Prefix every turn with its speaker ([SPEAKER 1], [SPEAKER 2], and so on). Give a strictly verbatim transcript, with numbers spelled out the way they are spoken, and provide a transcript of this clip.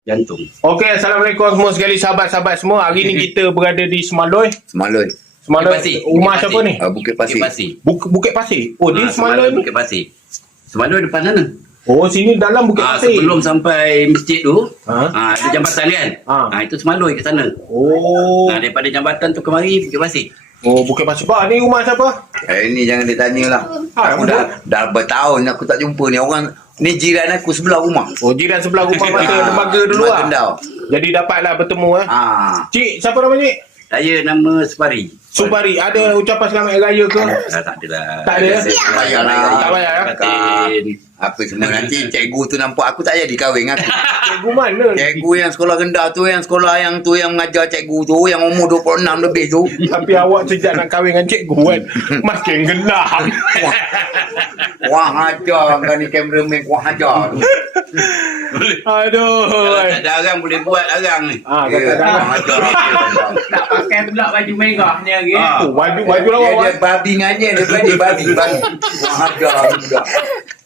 [SPEAKER 1] jantung.
[SPEAKER 2] Okey, Assalamualaikum semua sekali sahabat-sahabat semua. Hari ni kita berada di Semaloi.
[SPEAKER 3] Semaloi.
[SPEAKER 2] Semaloi.
[SPEAKER 1] Bukit Pasir.
[SPEAKER 2] Rumah
[SPEAKER 1] Bukit
[SPEAKER 2] siapa
[SPEAKER 1] Pasir.
[SPEAKER 2] ni?
[SPEAKER 3] Uh, Bukit Pasir.
[SPEAKER 1] Bukit Pasir.
[SPEAKER 2] Buk- Bukit Pasir. Oh, di
[SPEAKER 1] Ah,
[SPEAKER 2] Semaloi ni.
[SPEAKER 1] Bukit Pasir. Semaloi depan sana.
[SPEAKER 2] Oh, sini dalam Bukit
[SPEAKER 1] Ah,
[SPEAKER 2] Pasir.
[SPEAKER 1] sebelum sampai masjid tu,
[SPEAKER 2] Ha?
[SPEAKER 1] ah, ada jambatan kan?
[SPEAKER 2] Ah.
[SPEAKER 1] Ah, itu Semaloi kat sana.
[SPEAKER 2] Oh.
[SPEAKER 1] Nah, daripada jambatan tu kemari Bukit Pasir.
[SPEAKER 2] Oh, Bukit Pasir. Bah, ni rumah siapa?
[SPEAKER 3] Eh, ni jangan ditanya lah.
[SPEAKER 2] Ah,
[SPEAKER 3] Aku dah, dah bertahun aku tak jumpa ni. Orang ni jiran aku sebelah rumah.
[SPEAKER 2] Oh, jiran sebelah rumah masa
[SPEAKER 3] Ah,
[SPEAKER 2] lembaga dulu
[SPEAKER 3] Lembaga
[SPEAKER 2] lah.
[SPEAKER 3] Kendau.
[SPEAKER 2] Jadi dapatlah bertemu eh.
[SPEAKER 3] Ah.
[SPEAKER 2] Cik, siapa nama cik?
[SPEAKER 1] Saya nama Supari.
[SPEAKER 2] Supari. Ada ucapan selamat hari raya ke?
[SPEAKER 1] Ah, tak adalah.
[SPEAKER 2] Tak ada?
[SPEAKER 3] Tak payahlah.
[SPEAKER 2] Tak payah, ya?
[SPEAKER 1] Batin.
[SPEAKER 3] Apa semua nanti cikgu tu nampak aku tak jadi kahwin aku.
[SPEAKER 2] Cikgu mana?
[SPEAKER 3] Cikgu yang sekolah rendah tu, yang sekolah yang tu yang mengajar cikgu tu, yang umur dua puluh enam lebih tu.
[SPEAKER 2] Tapi awak sejak nak kahwin dengan cikgu kan, makin gelam.
[SPEAKER 3] Wah hajar kan ni kameraman kuah hajar tu.
[SPEAKER 2] Aduh.
[SPEAKER 1] Kalau tak ada arang boleh buat arang ni.
[SPEAKER 2] Ah,
[SPEAKER 3] Ya,
[SPEAKER 2] kata dah.
[SPEAKER 3] kuah hajar.
[SPEAKER 4] Tak pakai pula baju merahnya lagi.
[SPEAKER 1] Ah.
[SPEAKER 2] Oh, baju baju
[SPEAKER 3] Dia,
[SPEAKER 2] lawa.
[SPEAKER 3] dia babi nganyel, dia berani babi, babi. Kuah hajar tu budak.